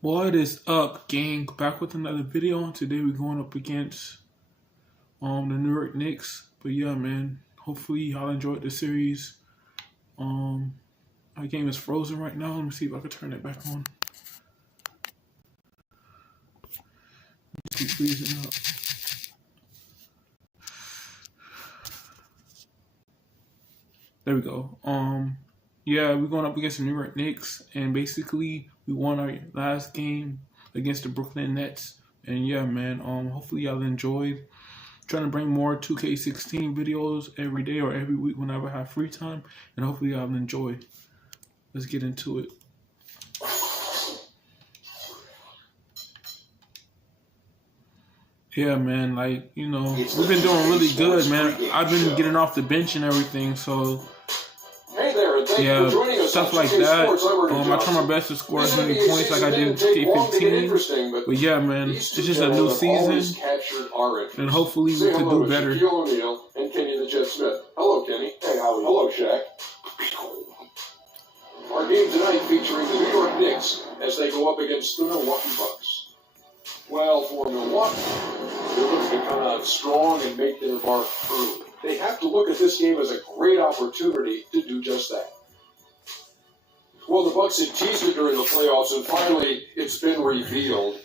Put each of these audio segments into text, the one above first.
What is up, gang? Back with another video. Today we're going up against the New York Knicks. But yeah, man, hopefully y'all enjoyed the series. My game is frozen right now. Let me see if I can turn it back on. Keep freezing up. There we go. Yeah, we're going up against the New York Knicks, and basically we won our last game against the Brooklyn Nets. And yeah, man, hopefully y'all enjoyed. Trying to bring more 2K16 videos every day or every week whenever I have free time, and hopefully y'all enjoy. Let's get into it. Yeah, man, like, you know, we've been doing really good, man. I've been getting off the bench and everything, so yeah, stuff like that. I try my best to score as many points like I did in 2K15. But yeah, man, it's just a new season, and hopefully we could do better. And Kenny the Jet Smith. Hello, Kenny. Hey, hello, Shaq. Our game tonight featuring the New York Knicks as they go up against the Milwaukee Bucks. Well, for Milwaukee, they're looking to come out strong and make their mark early. They have to look at this game as a great opportunity to do just that. Well, the Bucks had teased it during the playoffs, and finally, it's been revealed.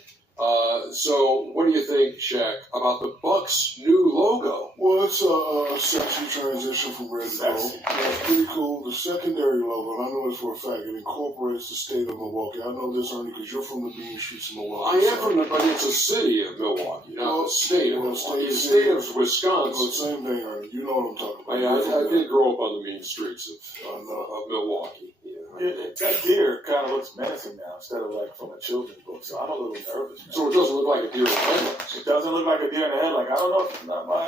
So, what do you think, Shaq, about the Bucks' new logo? Well, it's a sexy transition from red to gold. It's pretty cool. The secondary logo, and I know this for a fact, it incorporates the state of Milwaukee. I know this, Ernie, because you're from the Bean Streets of Milwaukee. I am from the, but it's a city of Milwaukee, not the state of Milwaukee. The state of Wisconsin. Oh, same thing, Ernie. You know what I'm talking about. I did grow up on the mean streets of Milwaukee. That deer kind of looks menacing now instead of like from a children's book, so I'm a little nervous now. So it doesn't look like a deer in the headlights. It doesn't look like a deer in the headlights. I don't know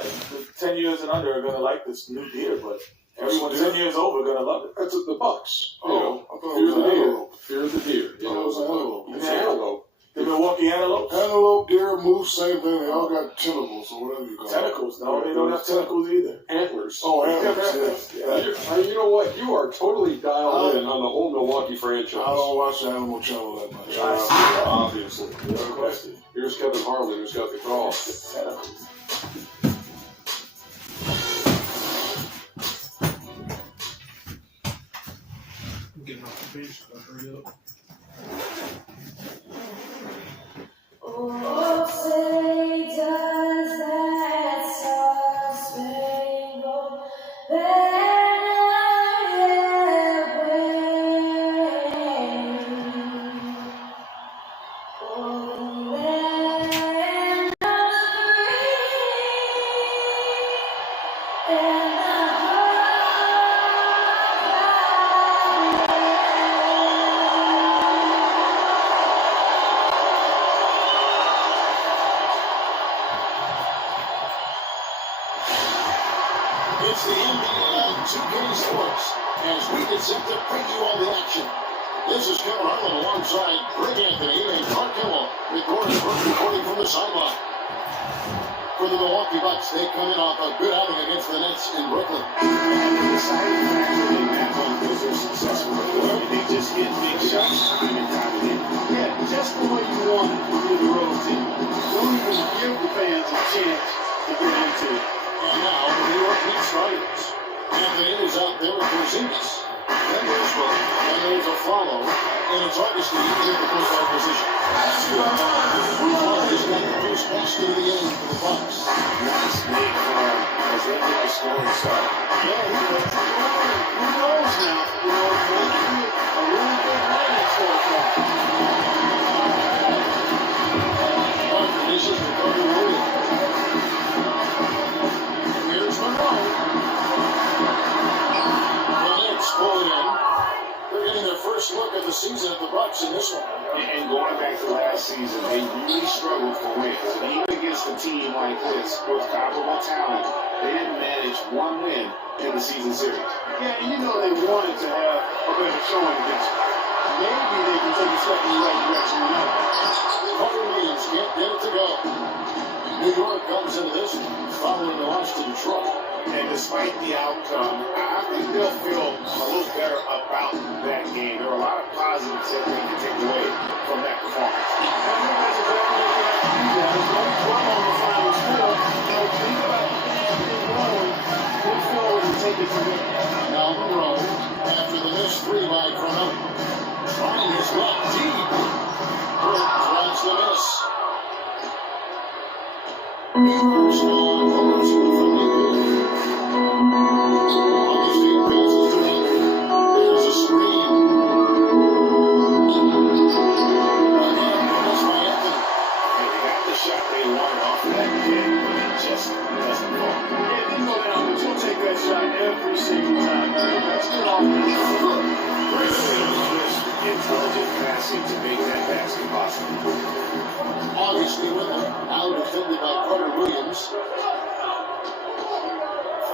if the 10 years and under are going to like this new deer, but everyone 10 years over are going to love it. That's the Bucks. Oh, I thought it was an antelope. Fear the deer. You know, it was an antelope. It's an antelope. The Milwaukee antelope? Antelope, deer, moose, same thing. They all got tentacles or whatever you call it. Tentacles? No, they don't have tentacles either. Antlers. Oh, antlers, yeah. You know what? You are totally dialed in on the whole Milwaukee franchise. I don't watch the Animal Channel that much. Obviously. No question. Here's Kevin Harlan, who's got the call. Tentacles. I'm getting off the bench, so hurry up. Oh, say does that star-spangled banner yet wave? Oh, the land of the free and It's the NBA 2K Sports as we get set to bring you all the action. This is Kevin Harlan alongside Greg Anthony and Clark Kimmel reporting from the sideline. For the Milwaukee Bucks, they come in off a good outing against the Nets in Brooklyn. The deciding factor in that one because they're successful. They just get big shots time and time again. Yeah, just the way you want it with the road team. Don't even give the fans a chance to get into it. And now, the New York Knicks Riders. Anthony is out there with Porzingis. Then there's Rowe. And there's a follow. And it's Augustine in the point guard position. Florida's got the first basket of the game for the Bucks. Nice big as they get the scoring start. Yeah, Who knows now? You know, maybe a really good run at 4 o'clock. Mark finishes with Carter Williams. Here's Monroe. The Knicks pull it in. They're getting their first look at the season at the Bucks in this one. And going back to last season, they really struggled for wins. And even against a team like this with comparable talent, they didn't manage one win in the season series. Yeah, and you know they wanted to have a better showing against them. Maybe they can take a step in the right direction. Carter Williams can't get it to go. New York comes into this one following the loss to Detroit. And despite the outcome, I think they'll feel a little better about that game. There are a lot of positives that they can take away from that performance. I think that's exactly what they have to do, guys. Don't dwell on the final score. Think about the things that did wrong. Move forward and take it from there. Now Monroe, after the missed three by Cronin, trying his luck deep. Throws the miss. Eagles gone 0-2 from Newell. Augustine passes to Anthony. There's a screen. Again, missed by Anthony. And they got the shot they wanted off of that kid, but it just doesn't fall. Yeah, it didn't go down, but you'll take that shot every single time. That's good offense. Great crisp, intelligent passing to make that basket possible. Augustine with it. Now defended by Carter Williams.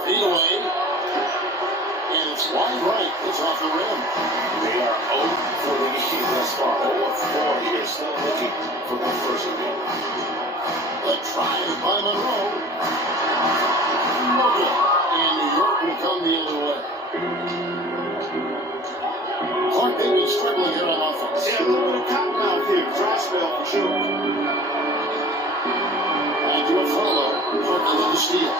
Feed away. And it's wide right. It's off the rim. They are 0 for the game thus far. 0 of 4 here, still looking for that first win. The drive by Monroe. No good. And New York will come the other way. Clark Davis struggling here on offense. Yeah, a little bit of cotton out here. Dry spell for sure. And to a follow. Parker with the steal.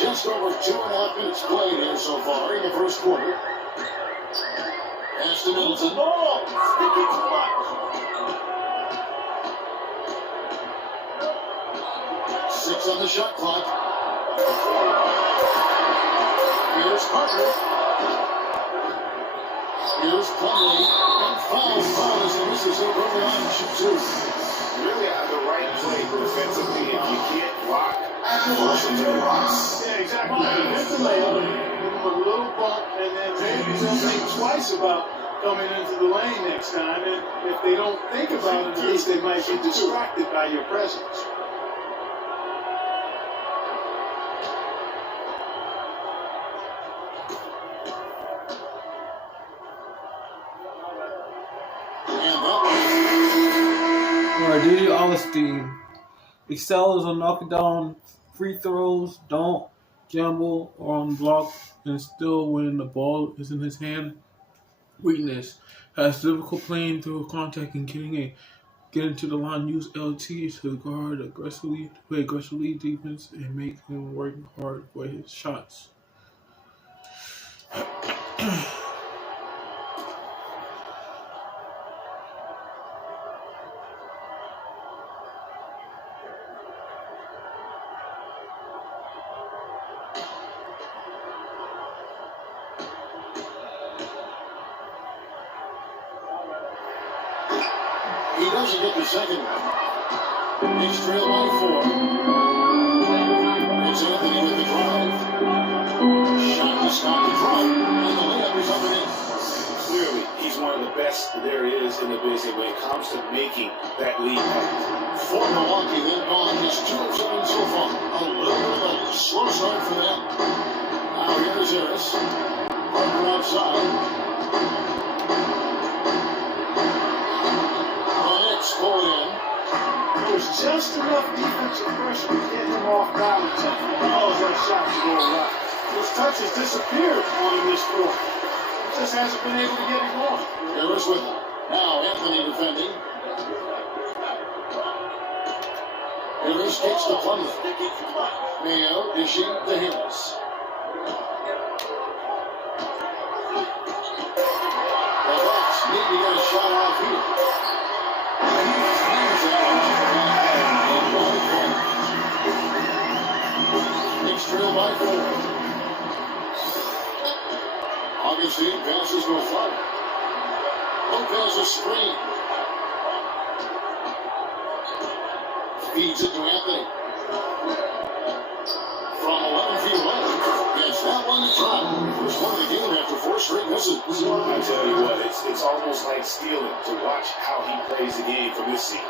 Just over 2.5 minutes played here so far in the first quarter. Pass to Middleton. Ball. Sticky clutch. 6 on the shot clock. Here's Parker. Here's Plumlee. And foul as the misses are going on to shoot 2. Really have the right play defensively. If you can't block, force it to the box. Yeah, exactly. Hit the layup, give them a little bump, and then maybe they'll think twice about coming into the lane next time. And if they don't think about it, at least they might be distracted by your presence. D. Augustine excels on knocking down free throws, don't gamble on block, and still when the ball is in his hand. Weakness. Has difficult playing through contact and getting to the line. Use LT to guard aggressively, play aggressively defense, and make him work hard for his shots. He doesn't get the second one. He's trailed by 4. It's Anthony with the drive. Shot to stop the drop, and the layup is underneath. Clearly, he's one of the best there is in the business when it comes to making that lead pass. For Milwaukee, they've gone just 2 of 7 so far. A little bit of a slow start for them. Now here's Harris. Parker outside. Pull it in. There was just enough defensive pressure to get him off balance and cause that shot to go right. Those touches disappeared on him this quarter. He just hasn't been able to get it going. Harris with it. Now Anthony defending. Harris kicks to Plumlee. Mayo dishing to Harris. The Bucks need to get a shot off here. It's trailed by 4. Augustine passes to a flood. Lopez a screen. Feeds it to Anthony. From 11 feet away. Gets that one to drop. First one of the game after 4 straight misses. I tell you what, it's almost like stealing to watch how he plays the game from this seat.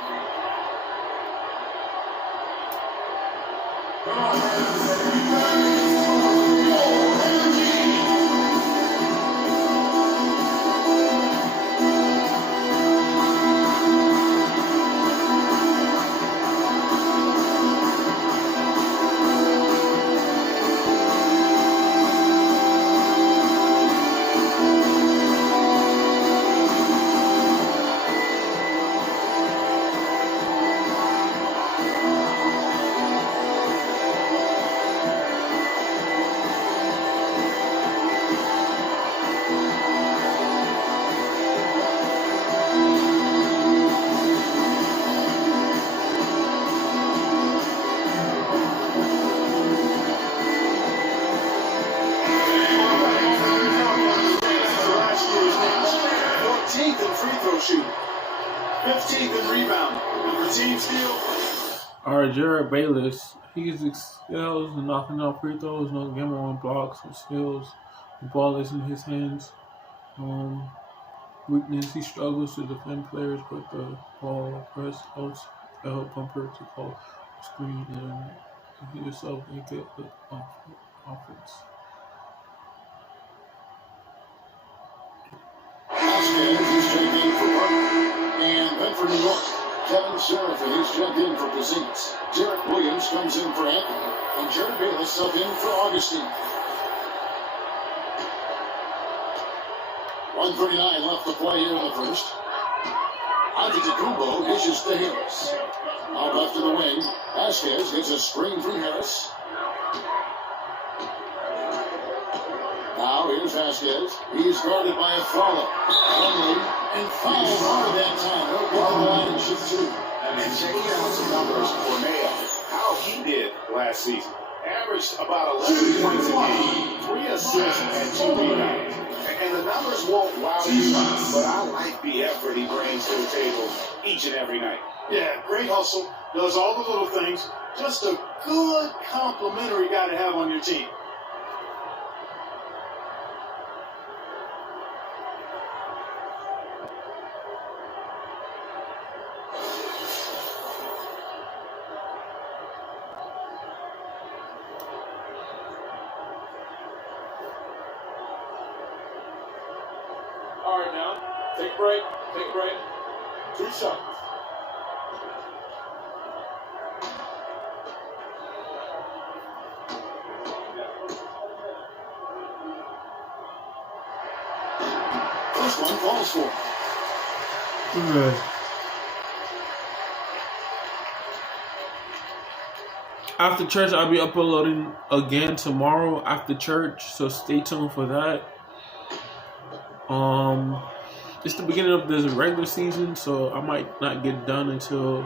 15th in rebounding. And for team steal, All right, Jared Bayless. He's excels in knocking out free throws, no game on blocks or steals. The ball is in his hands. Weakness, he struggles to defend players, but the ball press helps help bumper to call screen and he himself and get the offense. Vasquez is checked in for Parker. And then for New York, Kevin Seraphin is checked in for Porzingis. Derek Williams comes in for Anthony. And Jared Bayless sub in for Augustine. 1:39 left to play here in the first. Antetokounmpo dishes to Harris. Out left to the wing. Vasquez gets a screen from Harris. Now here's Vasquez. He's guarded by a follow. Friendly and fouled hard that time. He'll get to the line and shoot two. And checking out some numbers for Mayo, how he did last season. Averaged about 11 points a game, 3 assists, and 2 rebounds. And the numbers won't wow you, but I like the effort he brings to the table each and every night. yeah, great hustle, does all the little things. Just a good complimentary guy to have on your team. All right, now, take a break. 2 shots. First one falls for. Okay. After church, I'll be uploading again tomorrow after church, so stay tuned for that. It's the beginning of this regular season, so I might not get done until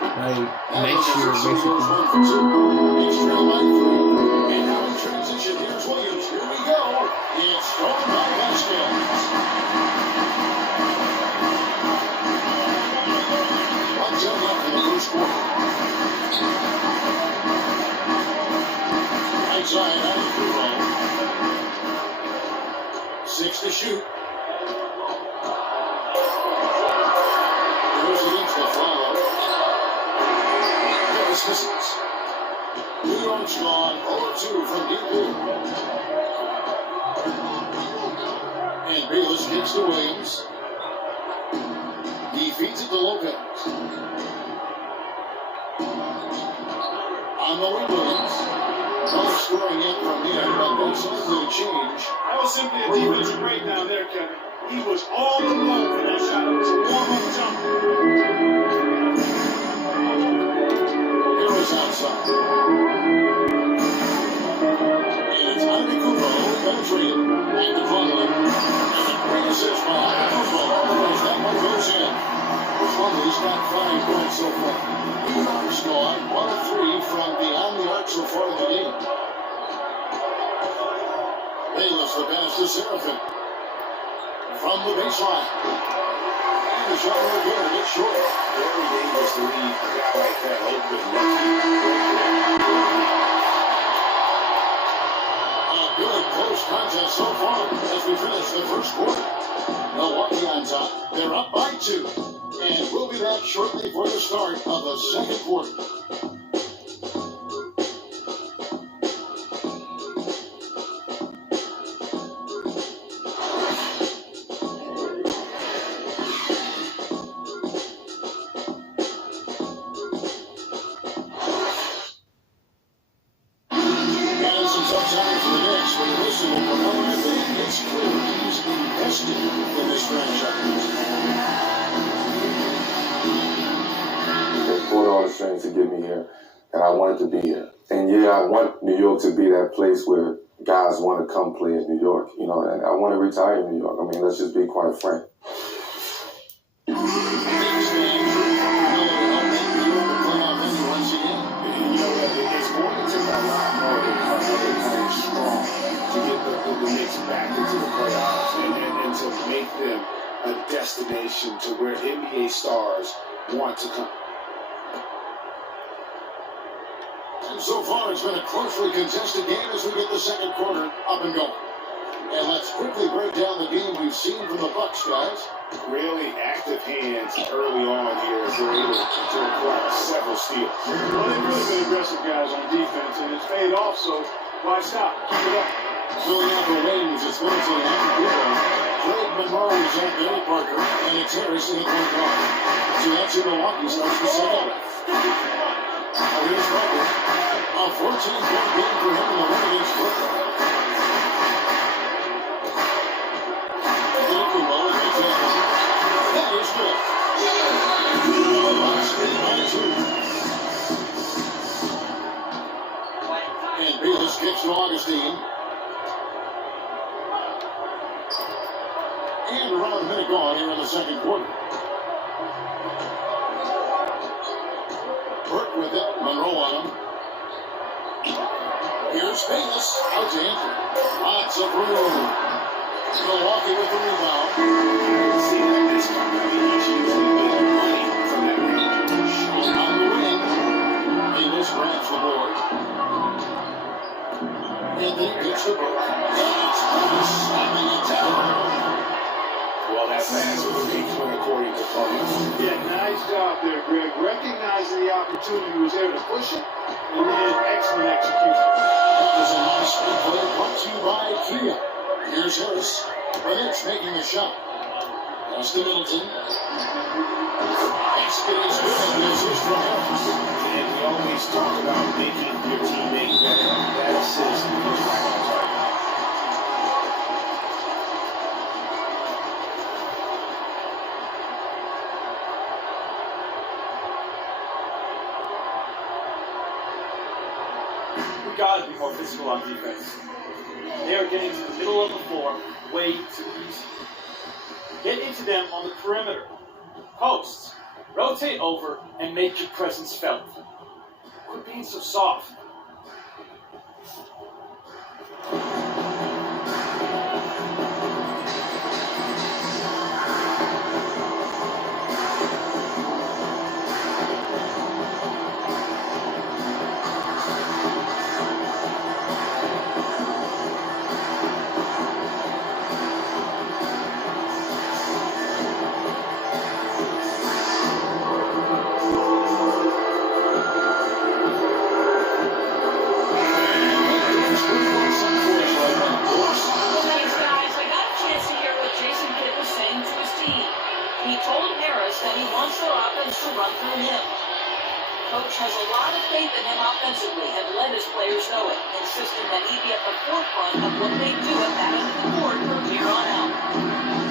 like next year, basically. It's trail by 3. And now in transition, here's Williams. Here we go. It's stolen by Vasquez. Until left in the first quarter. Right side, Antetokounmpo. 6 to shoot. Goes against the follow. Harris misses. New York's gone 0-2 from deep blue. And Bayless gets to Williams. He feeds it to Lopez. On the wing, Williams. No scoring yet from here, but there's something to change. That was simply a defensive breakdown there, Kevin. He was all alone for that shot. It was a warm-up jumper. Harris outside. And it's Antetokounmpo penetrating. Back to Conley. And a great assist by Antetokounmpo. As that one goes in. Conley's got 5 points so far. New York's gone 1 of 3 from beyond the arc so far in the game. Bayless the pass to Seraphin. From the baseline. And the shot no good. It's short. Very dangerous to leave a guy like that open. A good close contest so far as we finish the first quarter. Milwaukee on top. They're up by 2. And we'll be back shortly for the start of the second quarter. And some tough times for the Knicks when you listen to Ramon, I think it's clear he's invested in this franchise. They pulled all the strings to get me here, and I wanted to be here. And yeah, I want New York to be that place where guys want to come play in New York, you know, and I want to retire in New York. I mean, let's just be quite frank. It's going to take a lot more than another kind of strong to get the Knicks back into the playoffs and to make them a destination to where NBA stars want to come. And so far, it's been a closely contested game as we get the second quarter up and going. And let's quickly break down the game we've seen from the Bucks, guys. Really active hands early on here as they're able to acquire several steals. Well, they've really been aggressive guys on defense, and it's paid off, so why stop? Keep it up. Filling out the wings, it's Middleton after Guerrero. Craig Monroe is at Barry Parker, and it's Harris in the point guard. So that's who Milwaukee starts the second. Here's Parker. A 14-point game for him in the win against Brooklyn. That is good. And Bayless kicks to Augustine. And around a minute gone here in the second quarter. Burke with it. Monroe on him. Here's Bayless. Out to Anthony. Lots of room. Milwaukee with the rebound. See that this time, I mean, he's usually making money from that range. On the wing. Bayless grabs the board. Anthony gets the board. That's slamming it down. Well, that pass was a big one according to Parker. Yeah, nice job there, Greg. Recognizing the opportunity was there to push it, and then excellent execution. That was a nice big play brought to you by Kia. Here's Harris. Bennett making the shot. Pass to Middleton. Basket is good. This is from Harris. And we always talk about making your teammate better. That assist goes right on target. We gotta be more physical on defense. They are getting to the middle of the floor way too easy. Get into them on the perimeter. Posts. Rotate over and make your presence felt. Quit being so soft. Coach has a lot of faith in him offensively and let his players know it, insisting that he be at the forefront of what they do at that end of the court from here on out.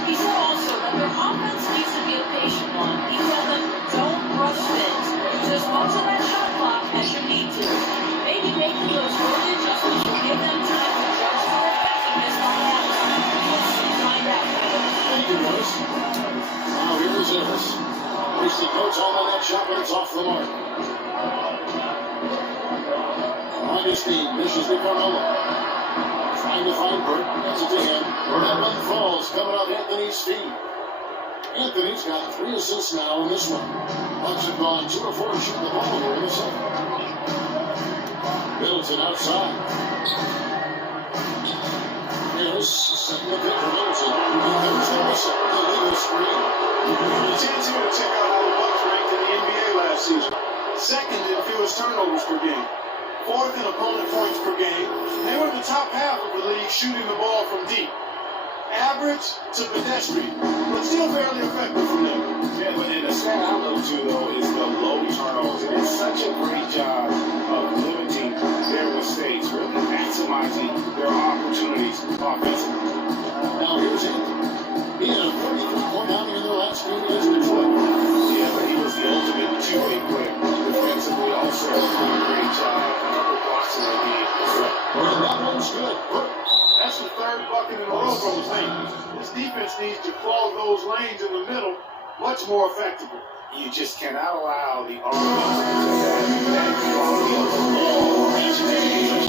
He said also that their offense needs to be a patient one. He told them, don't rush things. Use as much of that shot clock as you need to. Maybe making those early adjustments will give them time to judge their effectiveness on halftime. We'll soon find out. Thank you, Rose. Now here's Harris. Wasting no time on that shot, but it's off the mark. Augustine misses the Carmelo. Trying to find Burke. That's it to him. That one falls, coming off Anthony's feet. Anthony's got 3 assists now in this one. Bucks have gone 2 of 4 shooting the ball here in the second. Middleton outside. Harris setting the pick for Middleton. And there's the whistle. The legal screen. The chance here to check out how the Bucks ranked in the NBA last season. Second in fewest turnovers per game. 4th in opponent points per game. They were in the top half of the league shooting the ball from deep. Average to pedestrian, but still fairly effective from them. Yeah, but the stat I look to, though, is the low turnovers. And it's such a great job of limiting their mistakes, really maximizing their opportunities offensively. Now here's Anthony. He had a 33-point outing in their last game against Detroit. Yeah, but he was the ultimate two-way player. Defensively, also a great job. A couple blocks in the game. And that one's good. That's the 3rd bucket in a row from the team. This defense needs to clog those lanes in the middle much more effectively. You just cannot allow the offense to have that quality of the ball origination.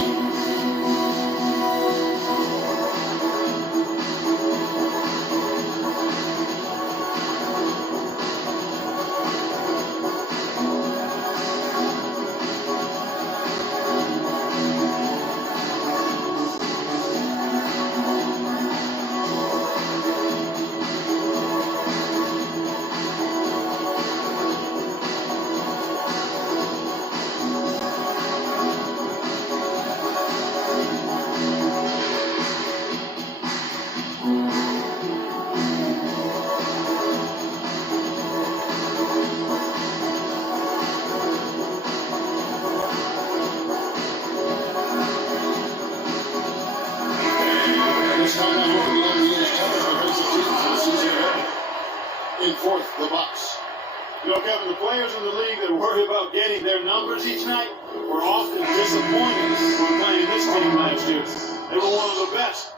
fourth, the Bucks. You know, Kevin, the players in the league that worry about getting their numbers each night were often disappointed when playing this team last year. They were one of the best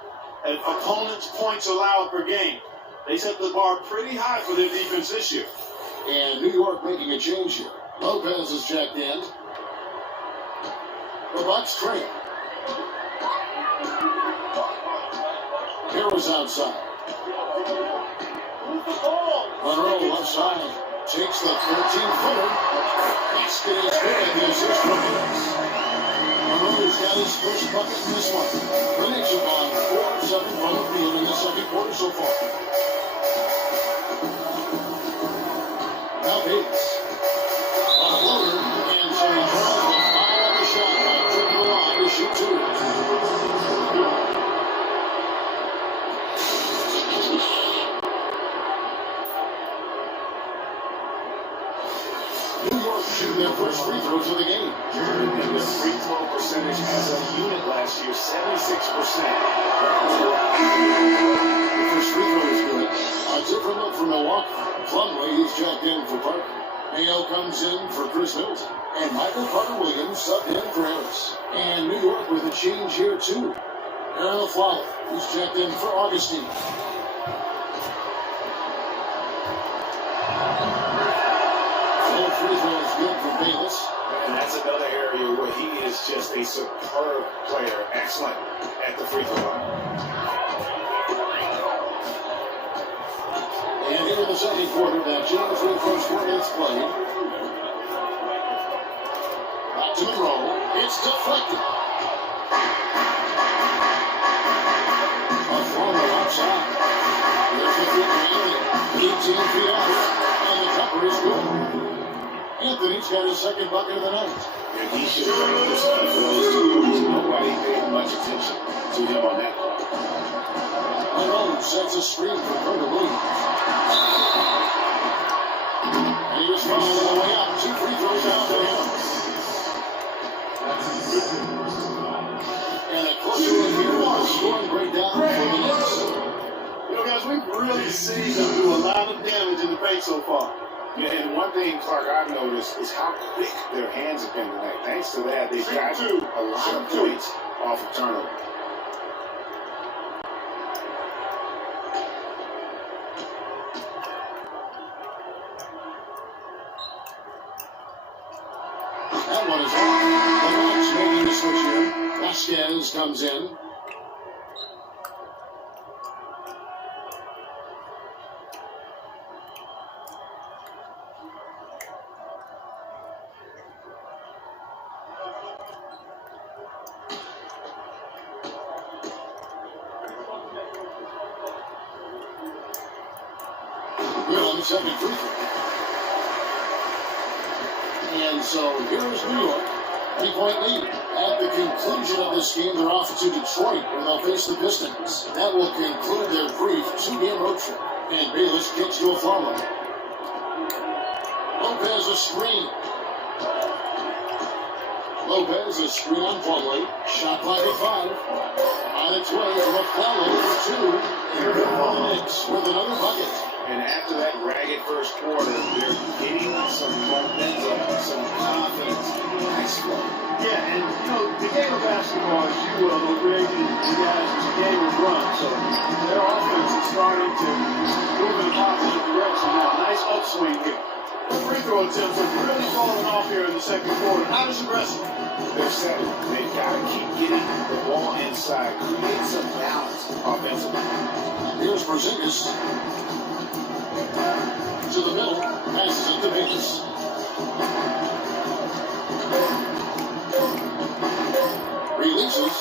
at opponents' points allowed per game. They set the bar pretty high for their defense this year. And New York making a change here. Lopez is checked in. The Bucks trail. Harris outside. Monroe left side. Takes the 13-footer. Basket is good and the assist from Harris. Monroe's got his first bucket in this one. The Knicks have gone 4 of 7 from the field in the second quarter so far. Now Bates. A floater, and so he draws the foul on the shot by tripping the line to shoot two. New York shooting their first free throws of the game. And the free throw percentage as a unit last year, 76%. The first free throw is good. A different look from Milwaukee. Plumlee is checked in for Parker. Mayo comes in for Chris Middleton. And Michael Carter-Williams subbed in for Harris. And New York with a change here too. Aaron LaFleur, who's checked in for Augustine. Full free throw is good for Bayless. And that's another area where he is just a superb player. Excellent at the free throw line. And here in the second quarter, that James Reed first 4 minutes played. Back to Monroe. It's deflected. A forward outside. There's the three for 18 feet out. And the jumper is good. Anthony's got his second bucket of the night. And he should have been this one for those 2 points. Nobody paid much attention to him on that call. Monroe sets a screen for Carter-Williams. And he was fouled on the way out. 2 free throws out to him. And a closer look here on the scoring breakdown for the Knicks. You know, guys, we've really seen them do a lot of damage in the paint so far. Yeah, and one thing, Clark, I've noticed is how quick their hands have been tonight. Thanks to that, they've got a lot of points off of turnover. That one is off. The Bucks making the switch here. Vasquez comes in. Good on the second free throw. And so here's New York. 3-point lead. At the conclusion of this game, they're off to Detroit, where they'll face the Pistons. That will conclude their brief 2-game road trip. And Bayless kicks to a foul line. Lopez a screen. Lopez a screen on Plumlee. Shot clock at 5. On its way to a foul over 2. And the Knicks with another bucket. And after that ragged first quarter, they're getting some momentum, some confidence. Nice play. Yeah, and you know, the game of basketball, as you will, will create the guys, it's a game of run. So their offense is starting to move in a positive direction now. Nice upswing here. The free throw attempts have really fallen off here in the second quarter. Not as aggressive. They're set. They've got to keep getting the ball inside, create some balance offensively. Here's Porzingis. To the middle, passes it to Bayless. Releases.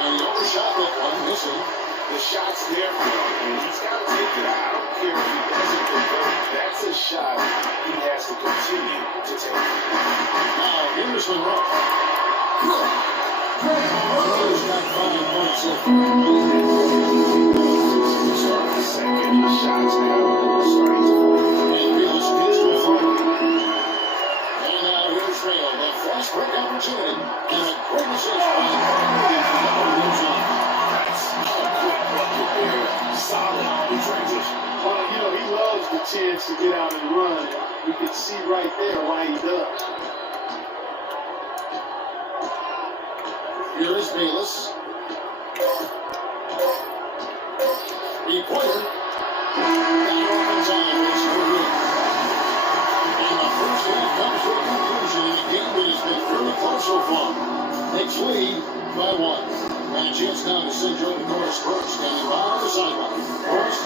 And he overshot that one, missing. The shot's there for him, and he's got to take it. I don't care if he doesn't convert. That's a shot he has to continue to take. Now, here's Monroe. Monroe's got 5 points so far. Start the second, the shots now starting to fall. And Bayless gets to a foul. And now here's Rail, the fast break opportunity. And a great assist by Carter-Williams. That's a quick bucket there. Solid in transition. Well, you know, he loves deserves the chance to get out and run. You can see right there why he does. Here is Bayless. Three-pointer. Got off in time. It's no good. And the first half comes to a conclusion in a game that has been very close so far. Knicks lead by 1. And a chance now to send Joe Norris first. Standing by on the sideline. Norris.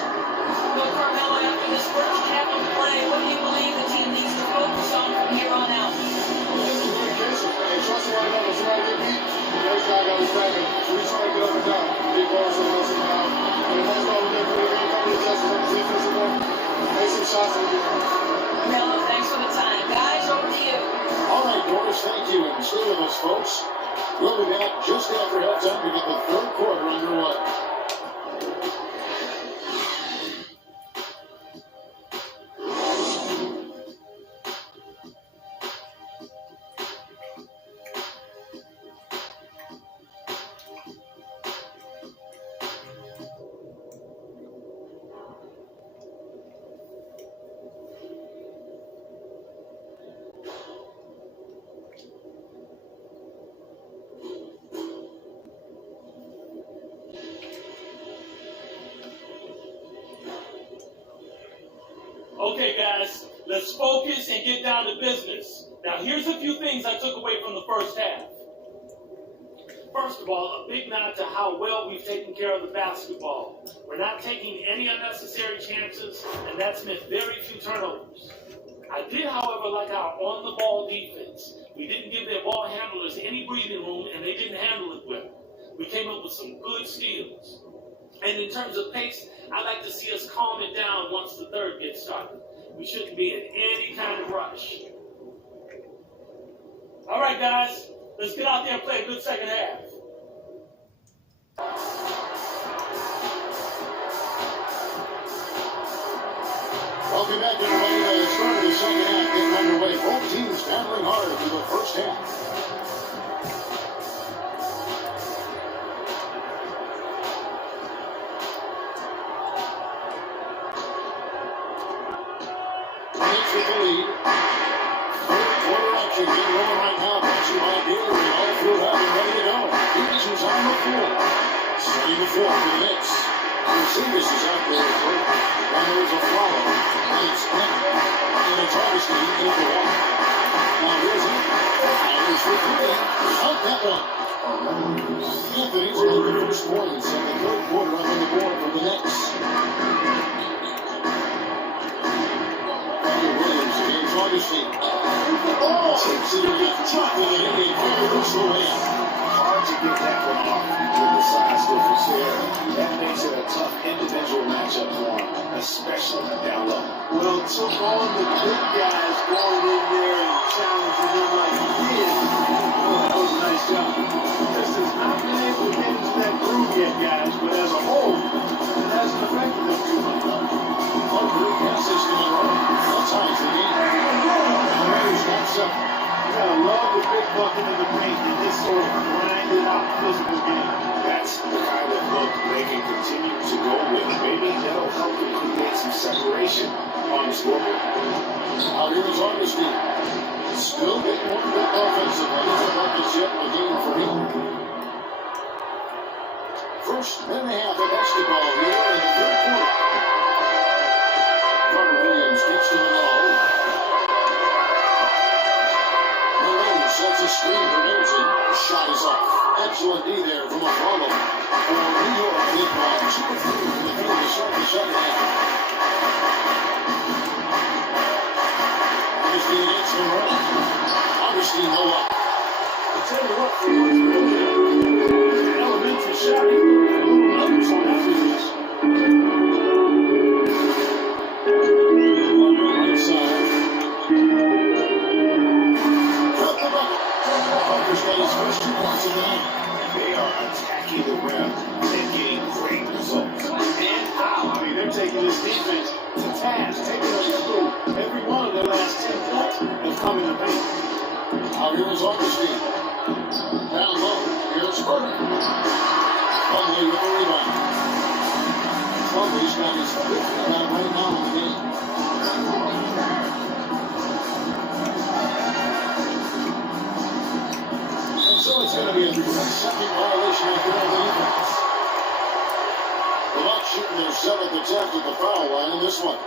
Well, Carmelo, after this first half of play, what do you believe the team needs to focus on from here on out? Communication. Hey, trust one another. Somebody get beat. The next guy got his back. We try to get up and down. Big balls and us and down. And the next ball we get a couple of adjustments on the defensive end. Make some shots and get Carmelo, thanks for the time. Guys, over to you. All right, Norris, thank you. And stay with us, folks. We'll be back just after halftime to get the third quarter underway. Okay, guys, let's focus and get down to business. Now, here's a few things I took away from the first half. First of all, a big nod to how well we've taken care of the basketball. We're not taking any unnecessary chances, and that's meant very few turnovers. I did, however, like our on-the-ball defense. We didn't give their ball handlers any breathing room, and they didn't handle it well. We came up with some good steals. And in terms of pace, I like to see us calm it down once the third gets started. We shouldn't be in any kind of rush. All right, guys, let's get out there and play a good second half. Welcome back, everybody. The start of the second half getting underway. Both teams battling hard through the first half. Knicks with the lead. Third quarter action getting rolling right now. Brought to you by Gatorade. All through out and ready to go. Peterson's on the floor. Setting the floor for the Knicks. Mercedes is out there with her. And there's a follow. And it's Henry. And it's Augustine in the wall. Now here's it. Irish for three. Shot that one. Anthony's got the first points in the third quarter up on the board for the Knicks. Williams against Augustine. Oh! Takes it to the top of the NBA. Fires away. Hard to get that one off with the size difference there. That makes it a tough individual matchup for him, especially down low. Well, took on the big guys going in there and challenging them like he did. Oh, that was a nice job. Just has not been able to get into that groove yet, guys, but as a whole, it hasn't affected them too much. On three passes to Monroe. That ties the game. Monroe's got seven. You gotta love the big bucket in the paint in this sort of grinded out physical game. That's the kind of look they can continue to go with. Maybe that'll help them create some separation on the scoreboard. Out here is Augustine. Still getting warmed up offensively. He's a bucket yet in the game for him. First and a half of basketball here in the third quarter. Carter Williams gets to the ball. Malone sets a screen for Middleton. Shot is off. Excellent D there from a follow. New York lead by 2 of 3 in the field to start the second half. Augustine hits the run. Augustine low up. I tell you what, an elementary shot. Little numbers on that business. On the right side. Cut the bucket. Parker's got his first 2 points of the night. They are attacking the rim and getting great results. And how? I mean, they're taking this defense to task, taking us through. Every one of their last 10 points have come in the paint. Out here is Augustine. Down low. Here's Carter. Plumlee with the rebound. Plumlee's got his 5th rebound right now in the game. second violation after the defense. The Bucks shooting their 7th attempt at the foul line in this one.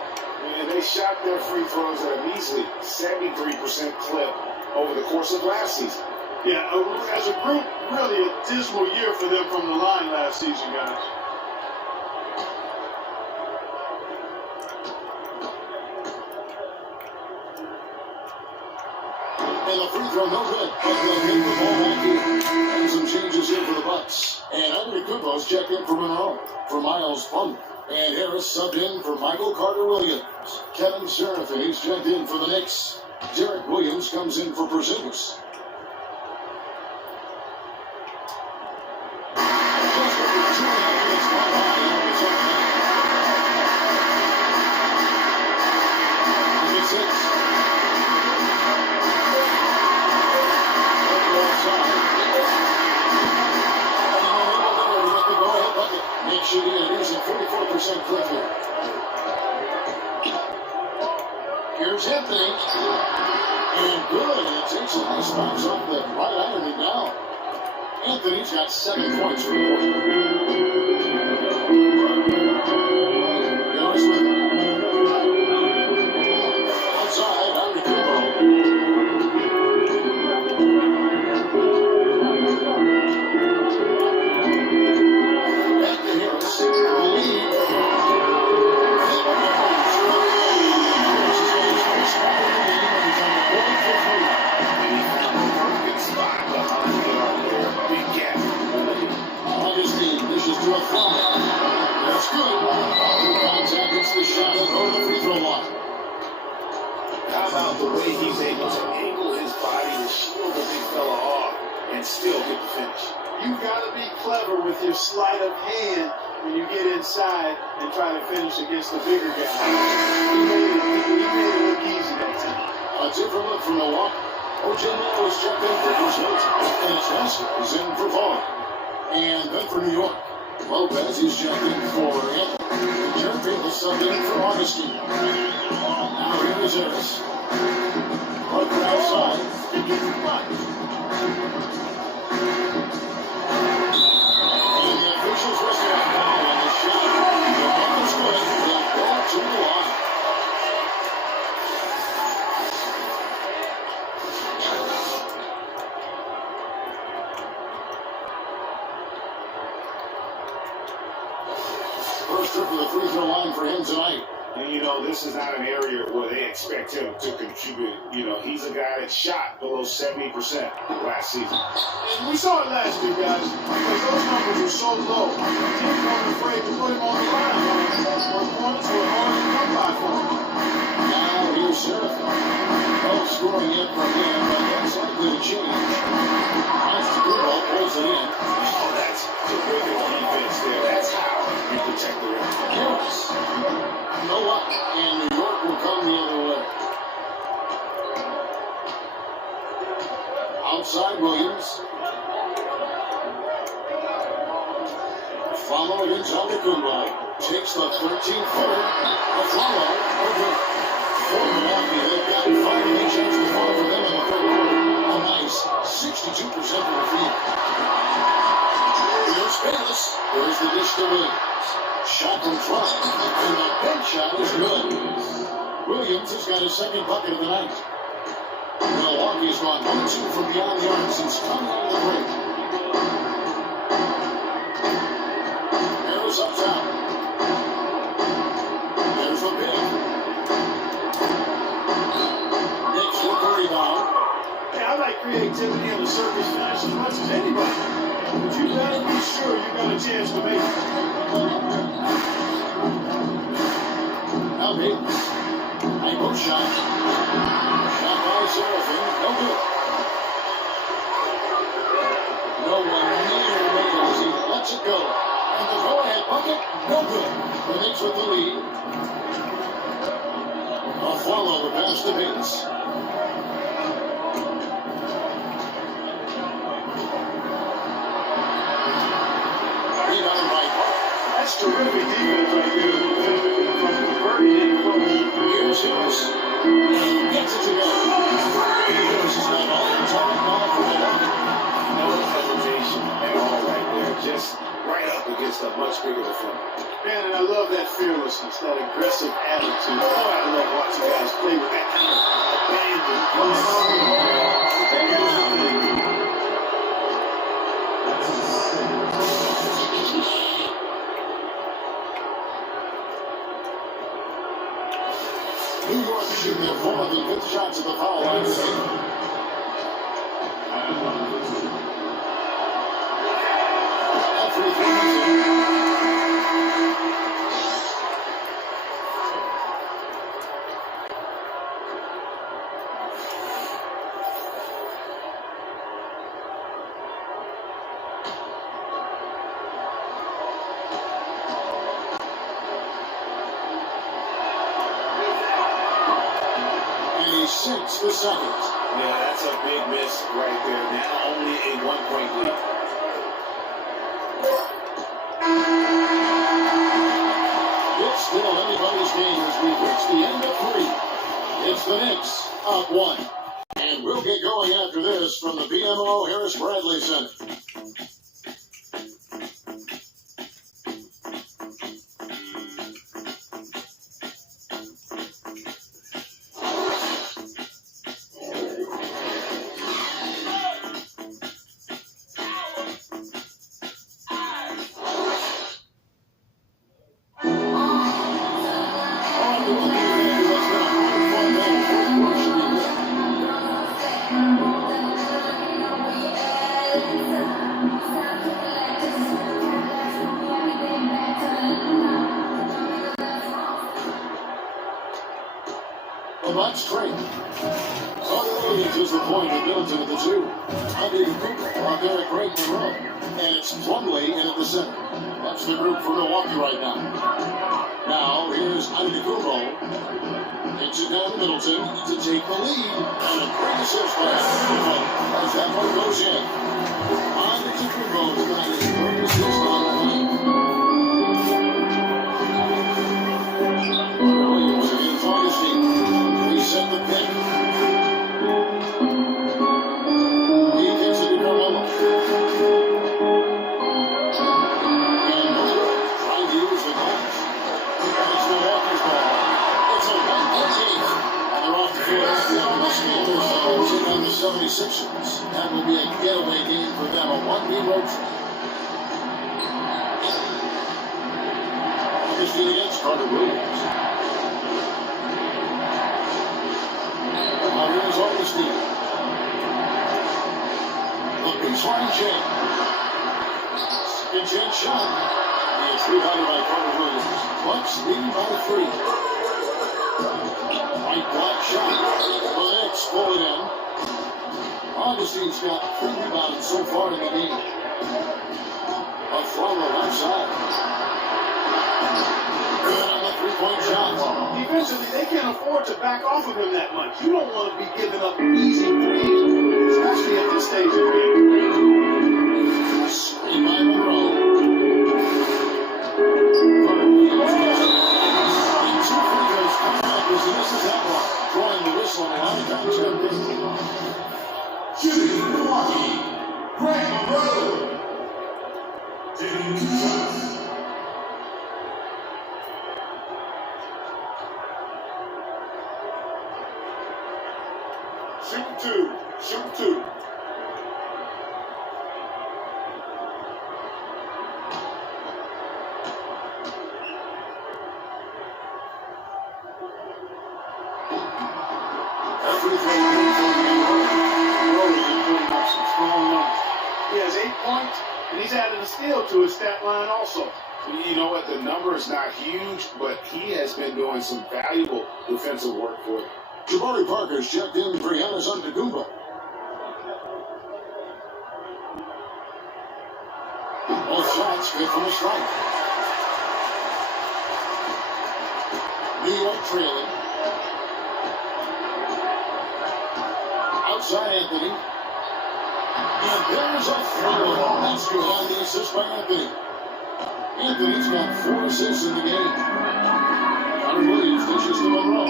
And they shot their free throws at a measly 73% clip over the course of last season. Yeah, as a group, really a dismal year for them from the line last season, guys. And the free throw, no good. But they'll get the ball back in. And some changes here for the Bucks. And Antetokounmpo's checked in for Monroe. For Miles Plummer. And Harris subbed in for Michael Carter-Williams. Kevin Seraphine's checked in for the Knicks. Derek Williams comes in for Porzingis. Here's a 44% clip here. Here's Anthony. And good. It takes a nice bounce off the right iron and down. Anthony's got 7 points for the quarter. Harris with him. Outside, Antetokounmpo. Back to Harris. The lead. Augustine dishes to a fly. That's good. Through contact, it's the shot and over the free throw line. How about the way he's able to angle his body to shield the big fella off and still get the finish? You got to be clever with your sleight of hand when you get inside and try to finish against the bigger guy. He made it look easy that time. A different look from Milwaukee. O.J. Mayo is checked in for Porzingis. And Chester is in for Vaughn. And then for New York, Lopez is checked in for Anthony. Jeremy is subbed in for Augustine. Now here is Harris. Parker outside. And the officials whistle a foul on the shot. The ball is good. They'll go to the line. First trip to the free throw line for him tonight. And you know, this is not an area where they expect him to contribute. You know, he's a guy that shot below 70% last season. And we saw it last year, guys, because those numbers were so low. Teams weren't afraid to put him on the line where points were hard to come by for him. Now here's Seraphin. No scoring yet from him, but that's likely to change. Antetokounmpo pulls it in. Oh, that's terrific defense there. That's how you protect the rim. Harris. No luck, and New York will come the other way. Outside Williams. Follow against Antetokounmpo. Takes the 13-footer. A follow. Over. For Milwaukee, they've got 5 shots to fall for them in the third quarter. A nice 62% from the field. Here's Bayless. There's the dish to Williams. Shot from front, and the bench shot is good. Williams has got his second bucket of the night. Milwaukee has gone 1-2 from beyond the arc since coming out of the break. Harris up top. There's the big. Knicks with the rebound. Hey, I like creativity on the surface finish as much as anybody. But you better be sure you got a chance to make it. Now Bayless. High post shot. Shot by Seraphin. No good. No one near Bayless. He lets it go. And the go-ahead bucket. No good. The Knicks with the lead. A follow the pass to Bayless. Rebound by Park. That's terrific defense right there. From converting in close. Here's Harris. Gets it to go. Harris has got all the time ball for Milwaukee. No hesitation attitude. Boy, I love watching guys play with that kind of New York shooting their 4 of the 5th shots at the foul line today. Sinks the second. Yeah, that's a big miss right there. Now only a 1-point lead. It's still anybody's game as we reach the end of 3. It's the Knicks up 1. And we'll get going after this from the BMO Harris Bradley Center. Bucks trade. Sonny Williams is the point of Middleton at the 2. Andy Cooper out there at Greg Monroe. And it's Plumlee in at the center. That's the group for Milwaukee right now. Now here's Andy Cooper. Hits it down to Middleton to take the lead. And a great assist by Cooper as that one goes in. Andy Cooper got his 3rd assist on the night. Williams against Augustine. Set the pick. He gets it to Carmelo. And Miller trying to use the glass. It's Milwaukee's ball. It's a 1-point game. And they're off the field. The Steelers take on the 76ers. That will be a getaway game for them. A 1-game road trip. Augustine against Carter Williams. Here's Augustine. The baseline jam. Second chance shot. And it's rebounded by Carter Williams. Bucks leading by 3. Right block shot. The Knicks pull it in. Augustine's got 3 rebounds so far in the game. A thrower outside. Good on the 3-point shot. Defensively, they can't afford to back off of him that much. You don't want to be giving up easy threes, especially at this stage of the game. Screen by Monroe. Carter Williams gets it. And 2 free throws come back as he misses that one. Drawing the whistle and a lot of times have been. Shooting Milwaukee, Greg Monroe. Taking 2 shots. Shoot 2. He has 8 points, and he's added a steal to his stat line also. You know what? The number is not huge, but he has been doing some valuable defensive work for them. Jabari Parker's checked in for Giannis Antetokounmpo. Both shots good from the strike. New York trailing. Outside Anthony. And there's a throw. That's good on the assist by Anthony. Anthony's got 4 assists in the game. Carter Williams dishes to Monroe.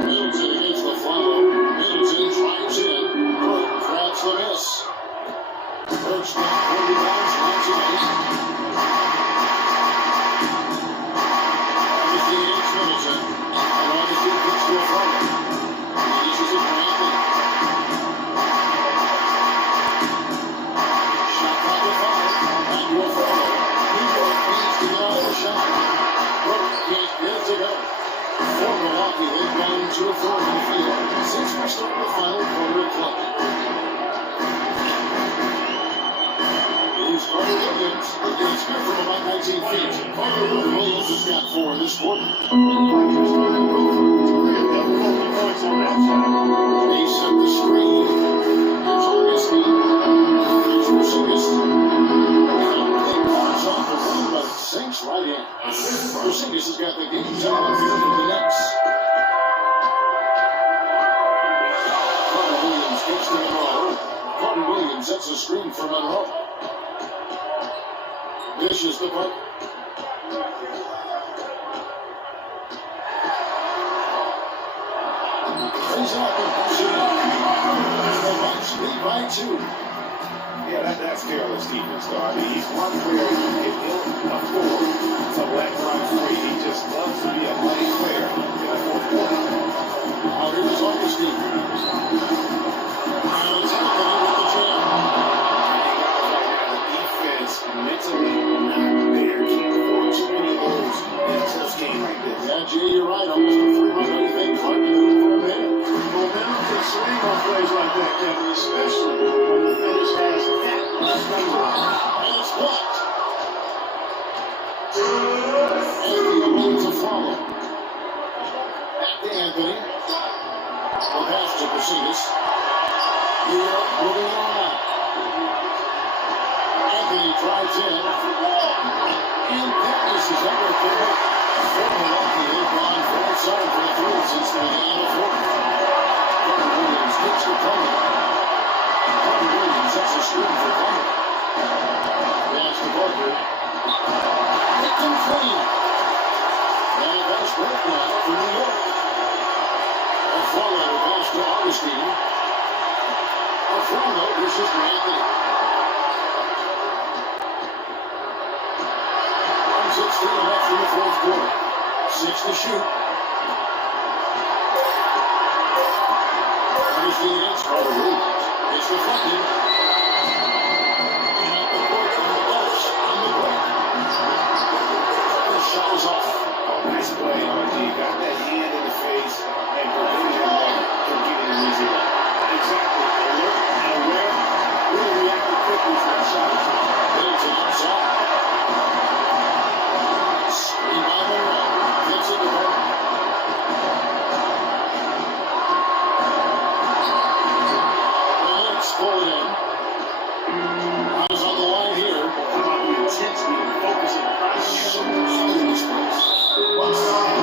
Middleton against the follow. Middleton drives in. Burke grabs the miss. Burke's got 4 rebounds, 9 tonight. to the third in the field since we started the final quarter of play. Here's Carter Williams. They can expect from about 19 feet. Carter Williams has got 4 this quarter. They set the screen. Here's Augustine. Here's Porzingis. They bounce off the run, but it sinks right in. Porzingis has got the game time here for the Nets. Carter Williams gets to Monroe. Carter Williams sets a screen for Monroe. Dishes the puck. He's up and pushes it in. The Bucks lead by 2. Yeah, that's careless defense, though. I mean, he's one player who can hit a 4 to let run free. He just loves to be a money player in the fourth quarter. Now here's Augustine. And it's Anthony with the jam. Mentally not there. Can't afford too many of those in a close game like this. Yeah, Jay, you're right. Almost a 3-run anything Clark can do for a minute. Momentum can swing on plays like that, Kevin, especially when the finish has that much runway. And it's blocked. And the ability to follow. Back to Anthony. The pass to Porzingis. Here, moving on. Anthony drives in. And that misses up with the hook. Foreman off the inbound far side for the third since the beginning of the fourth. Carter Williams gets the cover. Carter Williams sets a screen for cover. Pass to Parker. Picked him clean. And that's work now for New York. A follow pass to Augustine. A follow versus Anthony. 16 left in the fourth quarter. 6 to shoot. Augustine against Carter Williams. It's deflected. And up the court from the Bucks on the break. The shot is off. Oh, nice play, RG. Got that hand in the face and prevented him from getting an easy one. Exactly. Alert and aware. Really reacted quickly to that shot. Middleton outside. Screen by Monroe. Gets it to Parker. The Knicks pull it in. Eyes on the line here. How about the intensity and focus of the crowd? So loud in this place. One side.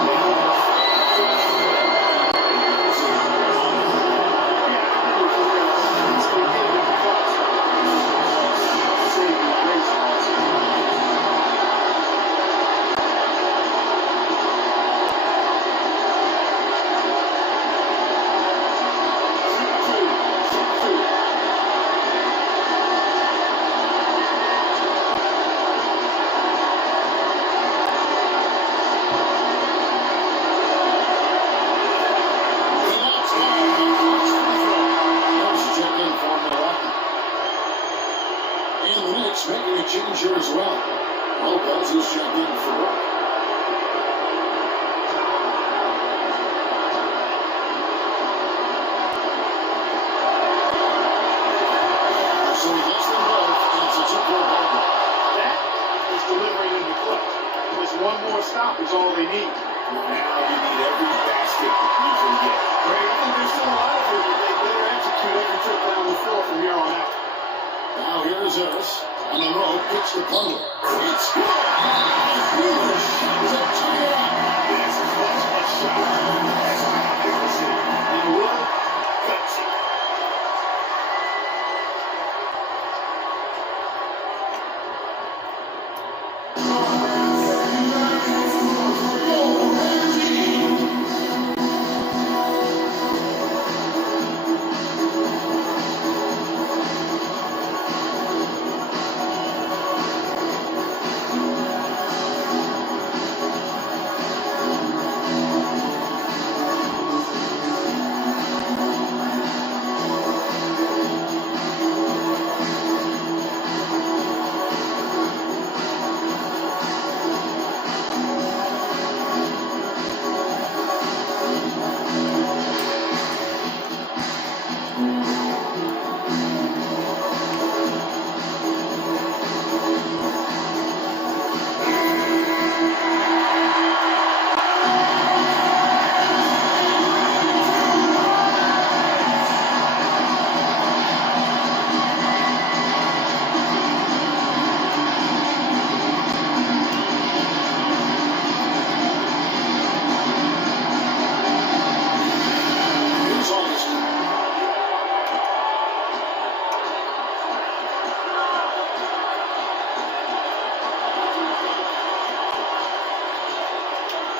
Making a change here as well. Lopez is checked in for work. So he gets them both, and it's a 2-point ball. That is delivering in the clutch. Just one more stop is all they need. Now you need every basket you can get. Greg, I think there's still a lot of it, but they better execute every trip down the floor from here on out. Now here is Harris. And Monroe kicks the punt. It's good. Huge. To tie it up. That's a clutch shot. That's magnificent. And well, gutsy.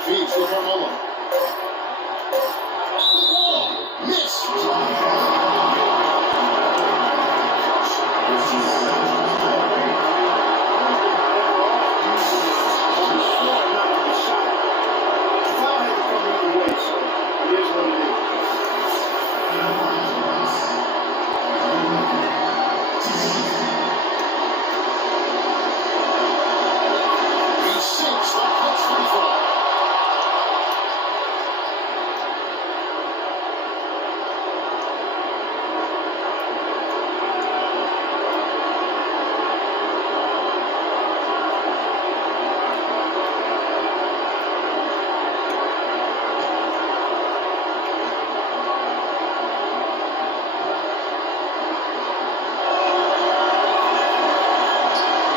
Feeds to Carmelo. Missed. He sinks the puts free throw.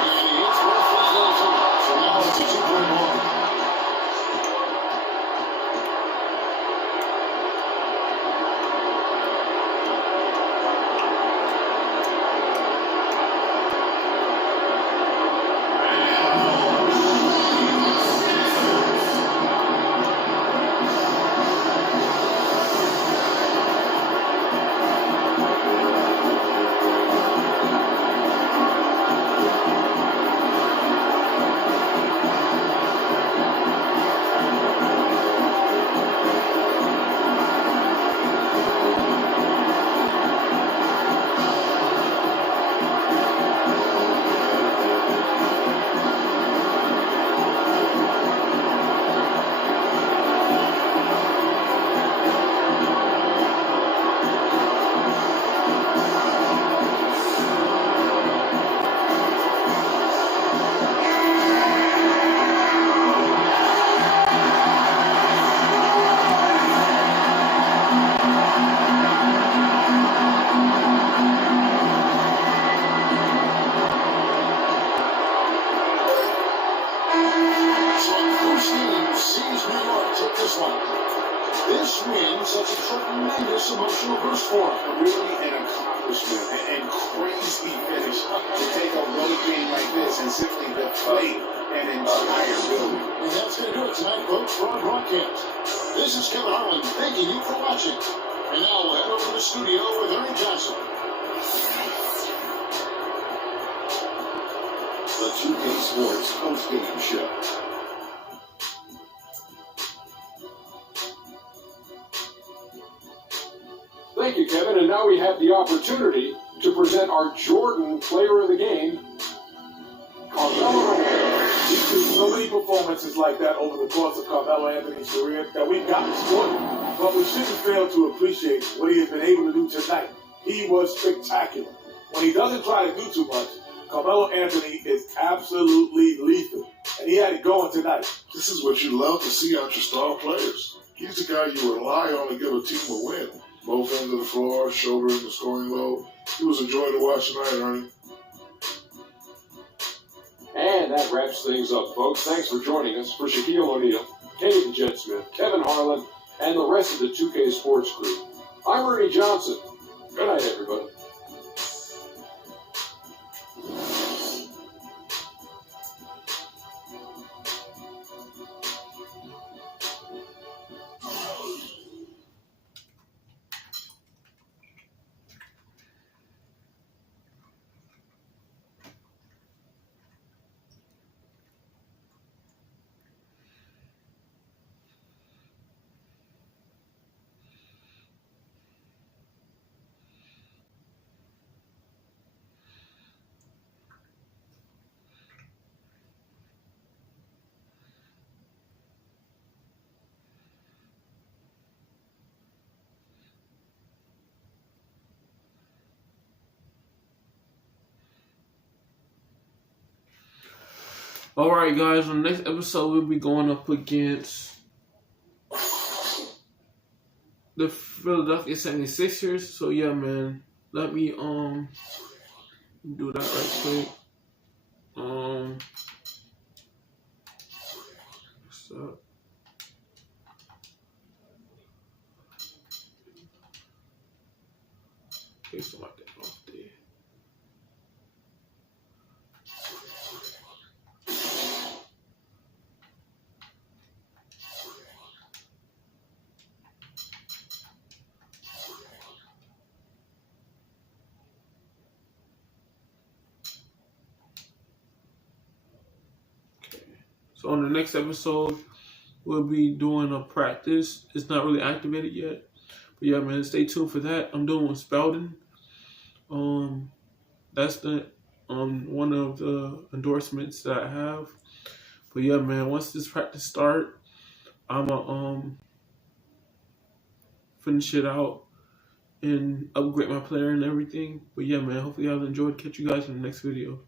And he hits both free throws too. So now it's a 2-point ball. So a close game sees New York take this one. This win sets a tremendous emotional boost for them. Really an accomplishment and crazy finish to take a road game like this and simply deflate an entire building. And that's going to do it tonight, folks, for our broadcast. This is Kevin Harlan thanking you for watching. And now we'll head over to the studio with Ernie Johnson. The 2K Sports post-game show. Thank you, Kevin. And now we have the opportunity to present our Jordan Player of the Game, Carmelo Anthony. We've seen so many performances like that over the course of Carmelo Anthony's career that we've gotten spoiled. But we shouldn't fail to appreciate what he has been able to do tonight. He was spectacular. When he doesn't try to do too much, Carmelo Anthony is absolutely lethal. And he had it going tonight. This is what you love to see out your star players. He's the guy you rely on to give a team a win. Both ends of the floor, shouldering the scoring load. He was a joy to watch tonight, Ernie. And that wraps things up, folks. Thanks for joining us. For Shaquille O'Neal, Kenny the Jet Smith, Kevin Harlan, and the rest of the 2K Sports crew, I'm Ernie Johnson. Good night, everybody. Alright, guys, on the next episode, we'll be going up against the Philadelphia 76ers. So, yeah, man, let me do that right quick. What's up? Okay, so like that off there. on the next episode, we'll be doing a practice. It's not really activated yet. But yeah, man, stay tuned for that. I'm doing with Spelden. That's the one of the endorsements that I have. But yeah, man, once this practice start, I'ma finish it out and upgrade my player and everything. But yeah, man, hopefully y'all enjoyed. Catch you guys in the next video.